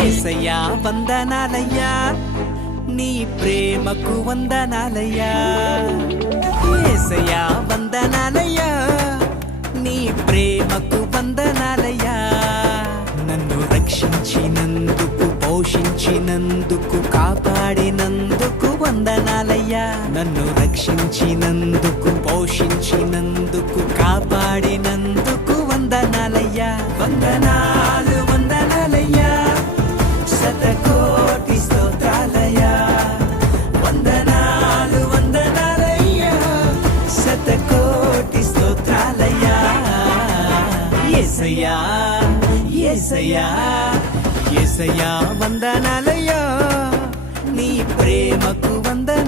యేసయ్యా వందనాలయ్యా నీ ప్రేమకు వందనాలయ్యా యేసయ్యా వందనాలయ్యా నీ ప్రేమకు వందనాలయ్యా నన్ను రక్షించినందుకు పోషించినందుకు కాపాడినందుకు వందనాలయ్యా నన్ను రక్షించినందుకు పోషించినందుకు కాపాడినందుకు వందనాలయ్యా వందనాలు వందనాలయ్యా శతకోటి స్తోత్రాలయ్యా వందనాలు వందనాలయ్యా శతకోటి స్తోత్రాలయ్యా యేసయ్యా యేసయ్యా యేసయ్యా వందనాలయ్యా నీ ప్రేమకు వందనాలయ్యా